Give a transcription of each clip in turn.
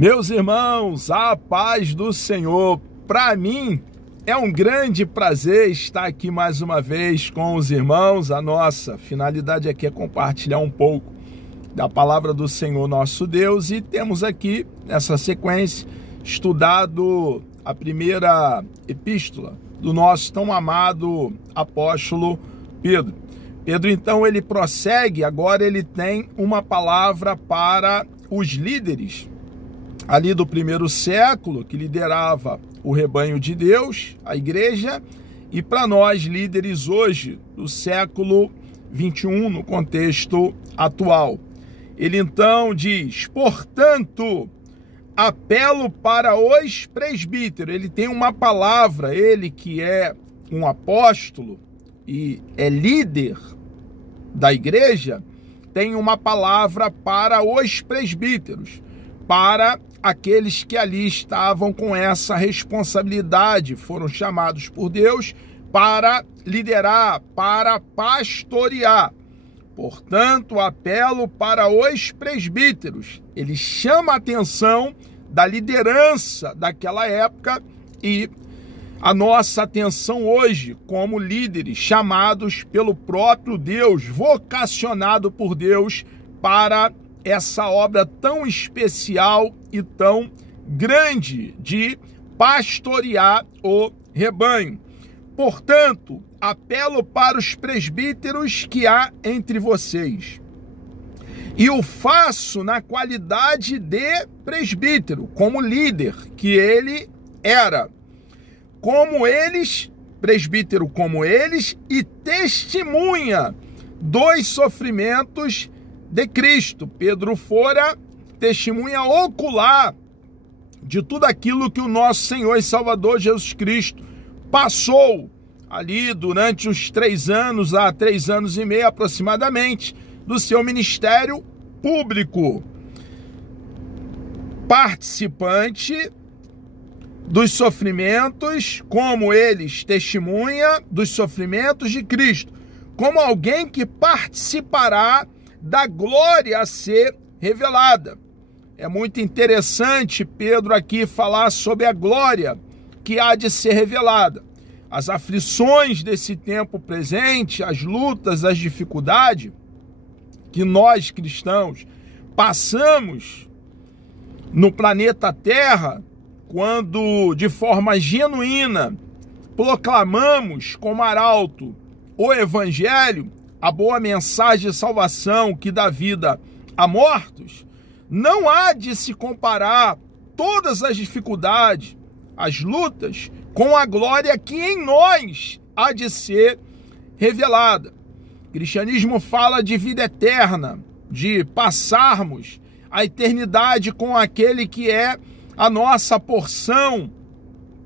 Meus irmãos, a paz do Senhor. Para mim é um grande prazer estar aqui mais uma vez com os irmãos. A nossa finalidade aqui é compartilhar um pouco da palavra do Senhor nosso Deus, e temos aqui nessa sequência estudado a primeira epístola do nosso tão amado apóstolo Pedro. Pedro, então, ele prossegue, agora ele tem uma palavra para os líderes ali do primeiro século, que liderava o rebanho de Deus, a igreja, e para nós líderes hoje, do século 21, no contexto atual. Ele então diz: portanto, apelo para os presbíteros. Ele tem uma palavra, ele que é um apóstolo e é líder da igreja, tem uma palavra para os presbíteros, para aqueles que ali estavam com essa responsabilidade, foram chamados por Deus para liderar, para pastorear. Portanto, apelo para os presbíteros. Ele chama a atenção da liderança daquela época e a nossa atenção hoje como líderes chamados pelo próprio Deus, vocacionado por Deus para essa obra tão especial e tão grande de pastorear o rebanho. Portanto, apelo para os presbíteros que há entre vocês. E o faço na qualidade de presbítero, como líder que ele era. Como eles, presbítero como eles, e testemunha dos sofrimentos de Cristo. Pedro fora testemunha ocular de tudo aquilo que o nosso Senhor e Salvador Jesus Cristo passou ali durante os 3 anos a 3 anos e meio aproximadamente do seu ministério público. Participante dos sofrimentos, como eles testemunha dos sofrimentos de Cristo, como alguém que participará da glória a ser revelada. É muito interessante Pedro aqui falar sobre a glória que há de ser revelada. As aflições desse tempo presente, as lutas, as dificuldades que nós cristãos passamos no planeta Terra, quando de forma genuína proclamamos como arauto o Evangelho, a boa mensagem de salvação que dá vida a mortos, não há de se comparar todas as dificuldades, as lutas, com a glória que em nós há de ser revelada. O cristianismo fala de vida eterna, de passarmos a eternidade com aquele que é a nossa porção,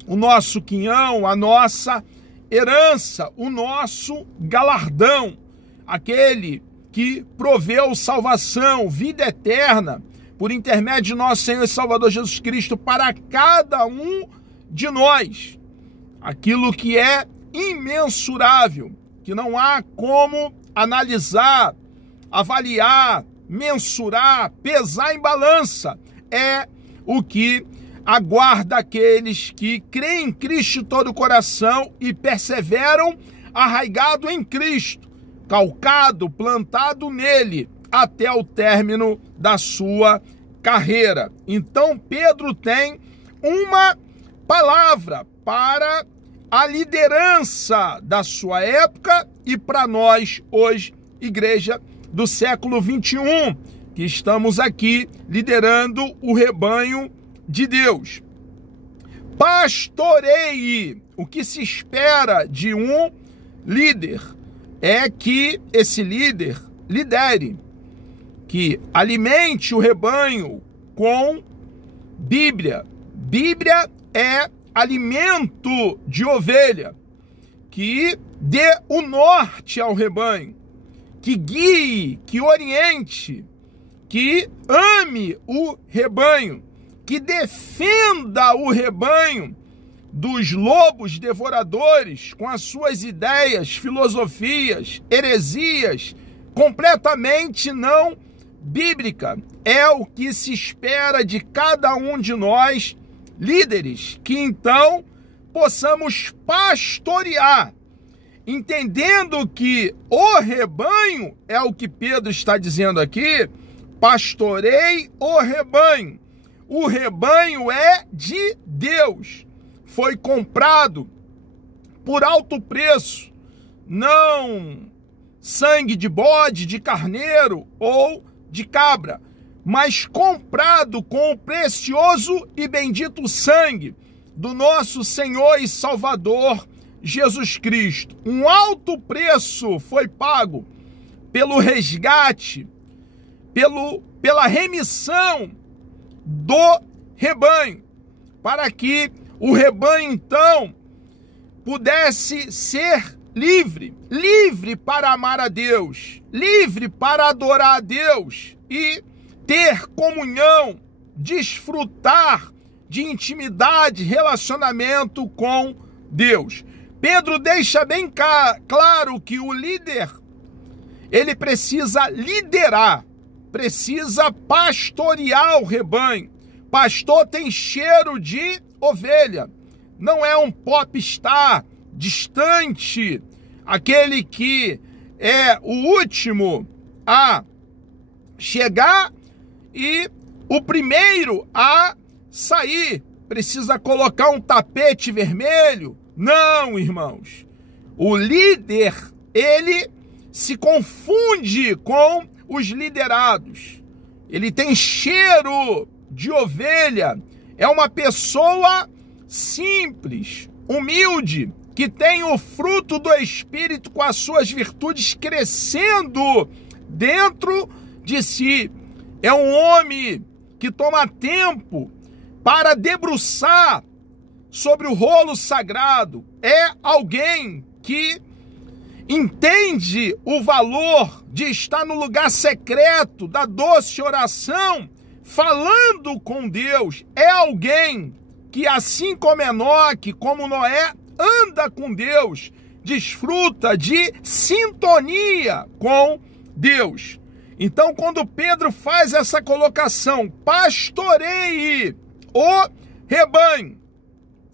o nosso quinhão, a nossa herança, o nosso galardão, aquele que proveu salvação, vida eterna, por intermédio de nosso Senhor e Salvador Jesus Cristo para cada um de nós. Aquilo que é imensurável, que não há como analisar, avaliar, mensurar, pesar em balança, é o que aguarda aqueles que creem em Cristo de todo o coração e perseveram arraigado em Cristo, calcado, plantado nele, até o término da sua carreira. Então Pedro tem uma palavra para a liderança da sua época e para nós hoje, igreja do século 21, que estamos aqui liderando o rebanho de Deus. Pastoreie. O que se espera de um líder é que esse líder lidere, que alimente o rebanho com Bíblia. Bíblia é alimento de ovelha, que dê o norte ao rebanho, que guie, que oriente, que ame o rebanho, que defenda o rebanho dos lobos devoradores com as suas ideias, filosofias, heresias, completamente não bíblica é o que se espera de cada um de nós, líderes, que então possamos pastorear, entendendo que o rebanho, é o que Pedro está dizendo aqui, pastorei o rebanho. O rebanho é de Deus, foi comprado por alto preço, não sangue de bode, de carneiro ou de cabra, mas comprado com o precioso e bendito sangue do nosso Senhor e Salvador Jesus Cristo. Um alto preço foi pago pelo resgate, pela remissão do rebanho, para que o rebanho então pudesse ser livre para amar a Deus, livre para adorar a Deus e ter comunhão, desfrutar de intimidade, relacionamento com Deus. Pedro deixa bem claro que o líder, ele precisa liderar, precisa pastorear o rebanho. Pastor tem cheiro de ovelha, não é um popstar distante, aquele que é o último a chegar e o primeiro a sair, precisa colocar um tapete vermelho. Não, irmãos, o líder, ele se confunde com os liderados, ele tem cheiro de ovelha, é uma pessoa simples, humilde, que tem o fruto do Espírito com as suas virtudes crescendo dentro de si. É um homem que toma tempo para debruçar sobre o rolo sagrado. É alguém que entende o valor de estar no lugar secreto da doce oração, falando com Deus. É alguém que, assim como Enoque, como Noé, anda com Deus, desfruta de sintonia com Deus. Então, quando Pedro faz essa colocação, pastoreie o rebanho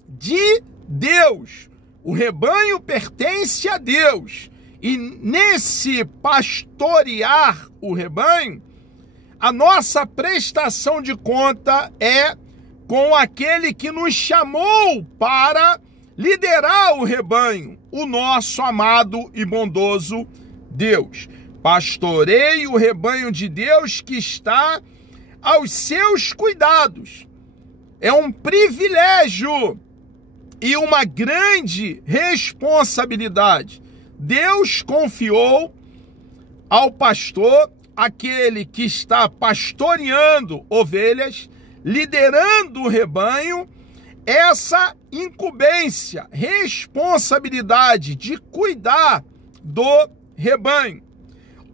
de Deus, o rebanho pertence a Deus, e nesse pastorear o rebanho, a nossa prestação de conta é com aquele que nos chamou para liderar o rebanho, o nosso amado e bondoso Deus. Pastoreie o rebanho de Deus que está aos seus cuidados. É um privilégio e uma grande responsabilidade. Deus confiou ao pastor, aquele que está pastoreando ovelhas, liderando o rebanho, essa incumbência, responsabilidade de cuidar do rebanho.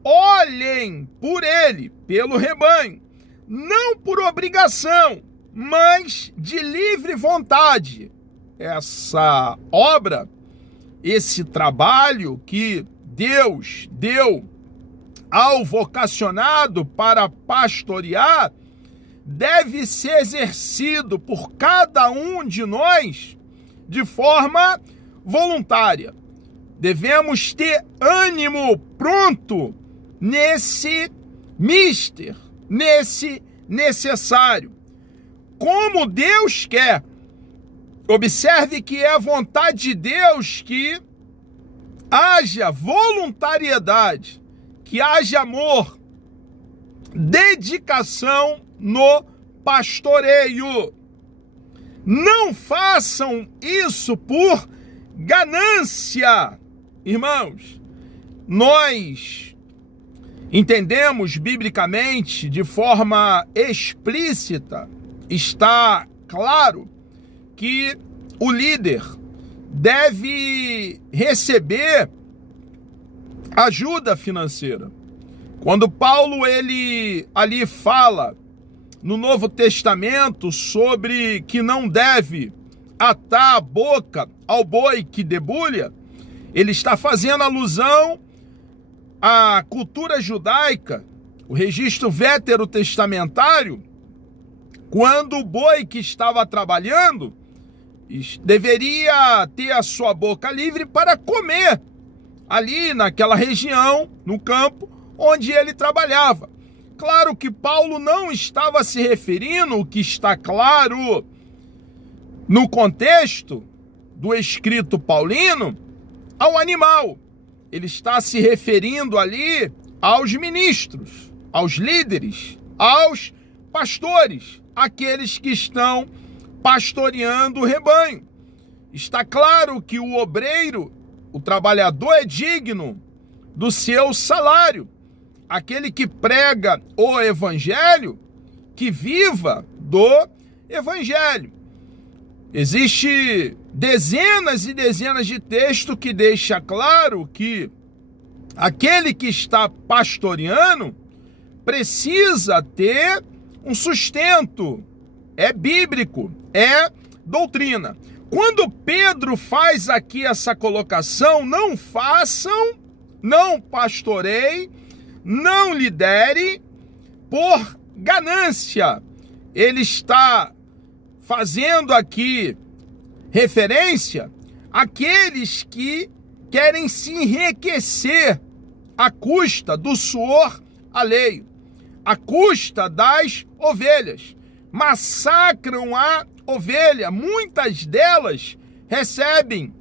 Olhem por ele, pelo rebanho, não por obrigação, mas de livre vontade. Essa obra, esse trabalho que Deus deu ao vocacionado para pastorear, deve ser exercido por cada um de nós de forma voluntária. Devemos ter ânimo pronto nesse mister, nesse necessário. Como Deus quer. Observe que é a vontade de Deus que haja voluntariedade, que haja amor, dedicação no pastoreio. Não façam isso por ganância. Irmãos, nós entendemos biblicamente, de forma explícita, está claro que o líder deve receber ajuda financeira. Quando Paulo ele ali fala no Novo Testamento sobre que não deve atar a boca ao boi que debulha, ele está fazendo alusão à cultura judaica, o registro veterotestamentário, quando o boi que estava trabalhando deveria ter a sua boca livre para comer ali naquela região, no campo, onde ele trabalhava. Claro que Paulo não estava se referindo, o que está claro no contexto do escrito paulino, ao animal. Ele está se referindo ali aos ministros, aos líderes, aos pastores, aqueles que estão pastoreando o rebanho. Está claro que o obreiro, o trabalhador, é digno do seu salário. Aquele que prega o evangelho, que viva do evangelho. Existem dezenas e dezenas de textos que deixam claro que aquele que está pastoreando precisa ter um sustento. É bíblico, é doutrina. Quando Pedro faz aqui essa colocação, não façam, não pastoreiem, não lidere por ganância. Ele está fazendo aqui referência àqueles que querem se enriquecer à custa do suor alheio, à custa das ovelhas. Massacram a ovelha. Muitas delas recebem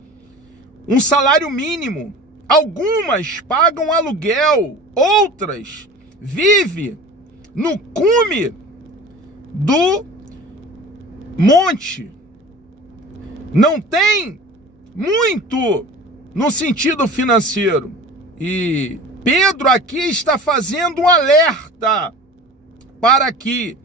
um salário mínimo. Algumas pagam aluguel, outras vivem no cume do monte. Não tem muito no sentido financeiro. E Pedro aqui está fazendo um alerta para que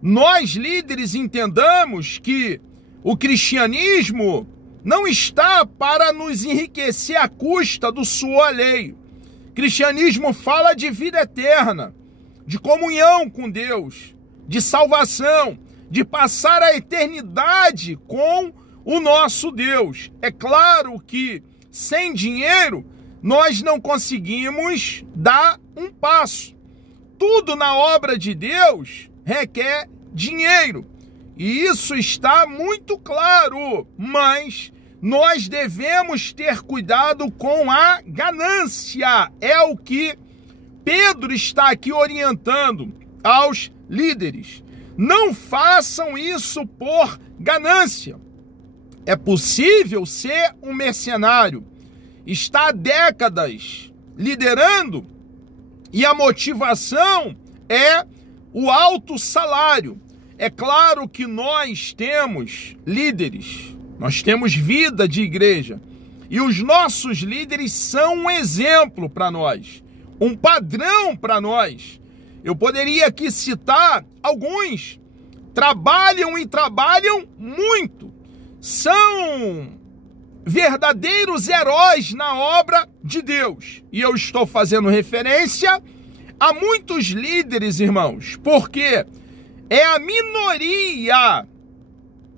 nós líderes entendamos que o cristianismo não está para nos enriquecer à custa do suor alheio. O cristianismo fala de vida eterna, de comunhão com Deus, de salvação, de passar a eternidade com o nosso Deus. É claro que sem dinheiro nós não conseguimos dar um passo. Tudo na obra de Deus requer dinheiro. E isso está muito claro, mas nós devemos ter cuidado com a ganância. É o que Pedro está aqui orientando aos líderes. Não façam isso por ganância. É possível ser um mercenário, está há décadas liderando e a motivação é o alto salário. É claro que nós temos líderes, nós temos vida de igreja e os nossos líderes são um exemplo para nós, um padrão para nós. Eu poderia aqui citar alguns, trabalham e trabalham muito, são verdadeiros heróis na obra de Deus. E eu estou fazendo referência a muitos líderes, irmãos, porque é a minoria,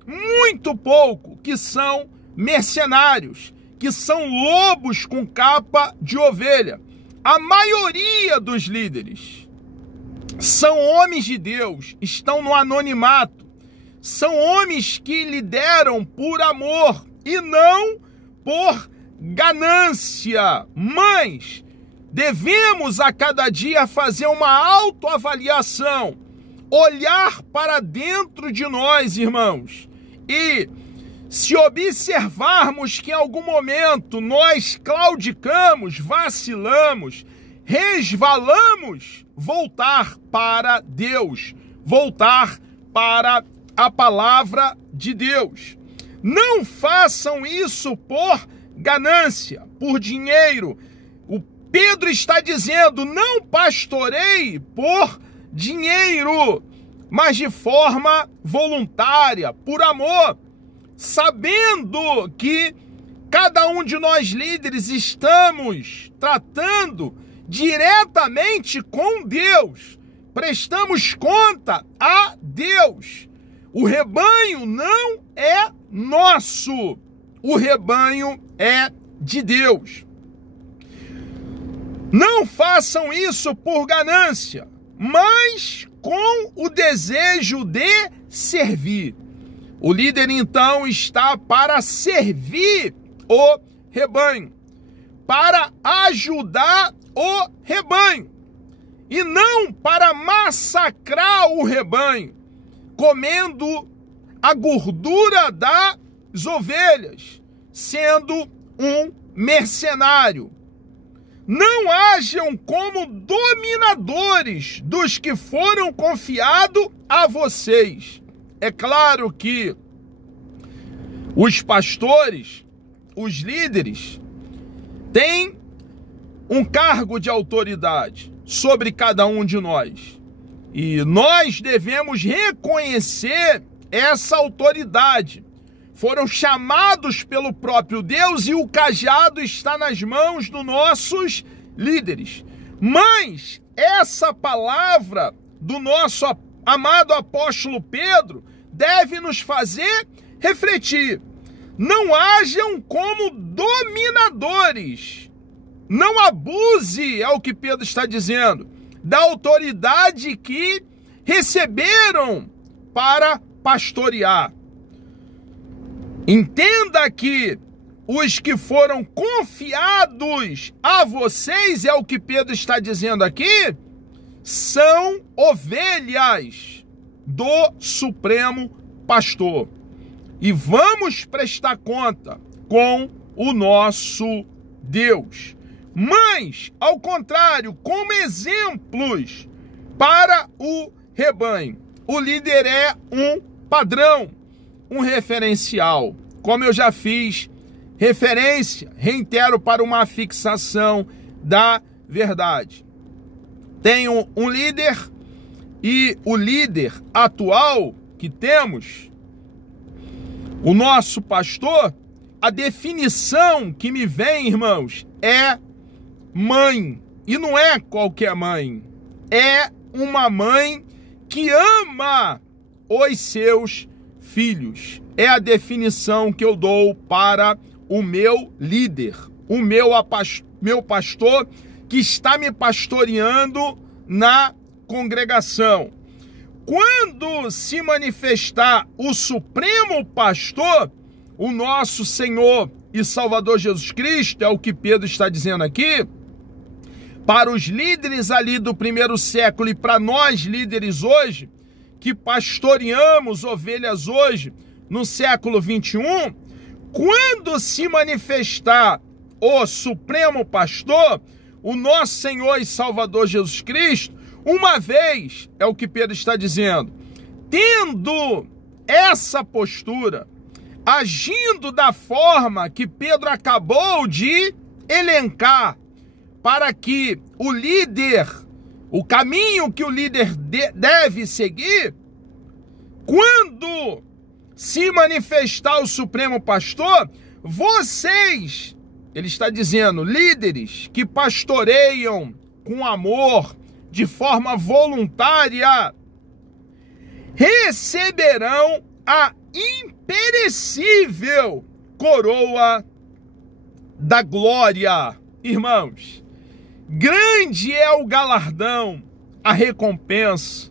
muito pouco, que são mercenários, que são lobos com capa de ovelha. A maioria dos líderes são homens de Deus, estão no anonimato, são homens que lideram por amor e não por ganância. Mas devemos a cada dia fazer uma autoavaliação, olhar para dentro de nós, irmãos, e se observarmos que em algum momento nós claudicamos, vacilamos, resvalamos, voltar para Deus, voltar para a palavra de Deus. Não façam isso por ganância, por dinheiro. O Pedro está dizendo, não pastoreie por dinheiro, mas de forma voluntária, por amor, sabendo que cada um de nós líderes estamos tratando diretamente com Deus, prestamos conta a Deus. O rebanho não é nosso, o rebanho é de Deus. Não façam isso por ganância, mas com o desejo de servir. O líder, então, está para servir o rebanho, para ajudar o rebanho, e não para massacrar o rebanho, comendo a gordura das ovelhas, sendo um mercenário. Não hajam como dominadores dos que foram confiados a vocês. É claro que os pastores, os líderes, têm um cargo de autoridade sobre cada um de nós. E nós devemos reconhecer essa autoridade. Foram chamados pelo próprio Deus e o cajado está nas mãos dos nossos líderes. Mas essa palavra do nosso amado apóstolo Pedro deve nos fazer refletir. Não hajam como dominadores. Não abuse, é o que Pedro está dizendo, da autoridade que receberam para pastorear. Entenda que os que foram confiados a vocês, é o que Pedro está dizendo aqui, são ovelhas do Supremo Pastor. E vamos prestar conta com o nosso Deus. Mas, ao contrário, como exemplos para o rebanho, o líder é um padrão, um referencial. Como eu já fiz referência, reitero, para uma fixação da verdade. Tenho um líder e o líder atual que temos, o nosso pastor, a definição que me vem, irmãos, é mãe. E não é qualquer mãe. É uma mãe que ama os seus filhos. É a definição que eu dou para o meu líder, o meu pastor que está me pastoreando na congregação. Quando se manifestar o Supremo Pastor, o nosso Senhor e Salvador Jesus Cristo, é o que Pedro está dizendo aqui, para os líderes ali do primeiro século e para nós líderes hoje, que pastoreamos ovelhas hoje, no século 21, quando se manifestar o Supremo Pastor, o nosso Senhor e Salvador Jesus Cristo, uma vez, é o que Pedro está dizendo, tendo essa postura, agindo da forma que Pedro acabou de elencar, para que o líder, o caminho que o líder deve seguir, quando se manifestar o Supremo Pastor, vocês, ele está dizendo, líderes que pastoreiam com amor, de forma voluntária, receberão a imperecível coroa da glória. Irmãos, grande é o galardão, a recompensa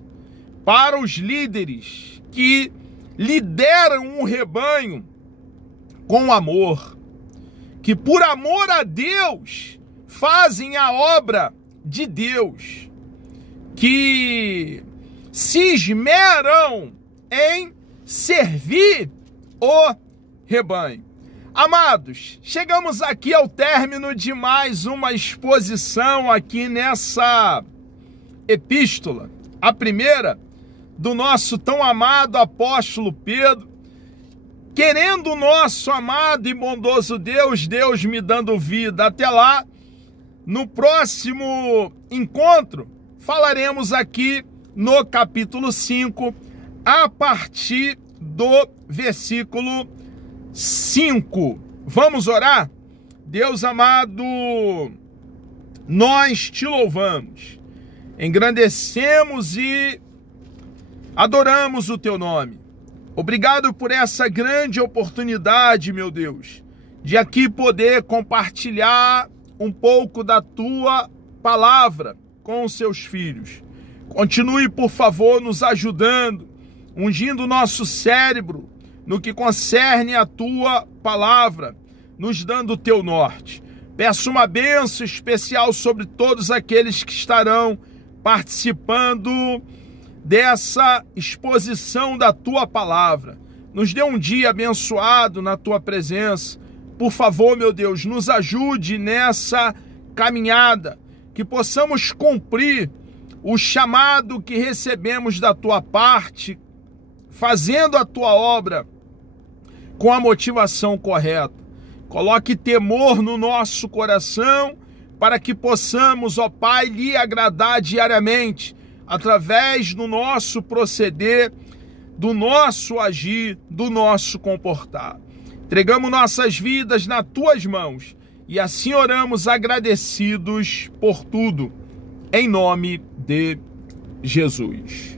para os líderes que lideram um rebanho com amor, que por amor a Deus fazem a obra de Deus, que se esmeram em servir o rebanho. Amados, chegamos aqui ao término de mais uma exposição aqui nessa epístola, a primeira do nosso tão amado apóstolo Pedro, querendo o nosso amado e bondoso Deus, Deus me dando vida. Até lá, no próximo encontro, falaremos aqui no capítulo 5, a partir do versículo 5. Vamos orar? Deus amado, nós te louvamos, engrandecemos e adoramos o teu nome. Obrigado por essa grande oportunidade, meu Deus, de aqui poder compartilhar um pouco da tua palavra com os seus filhos. Continue, por favor, nos ajudando, ungindo o nosso cérebro no que concerne a tua palavra, nos dando o teu norte. Peço uma bênção especial sobre todos aqueles que estarão participando dessa exposição da tua palavra. Nos dê um dia abençoado na tua presença. Por favor, meu Deus, nos ajude nessa caminhada, que possamos cumprir o chamado que recebemos da tua parte, fazendo a tua obra com a motivação correta. Coloque temor no nosso coração para que possamos, ó Pai, lhe agradar diariamente, através do nosso proceder, do nosso agir, do nosso comportar. Entregamos nossas vidas nas tuas mãos e assim oramos agradecidos por tudo, em nome de Jesus.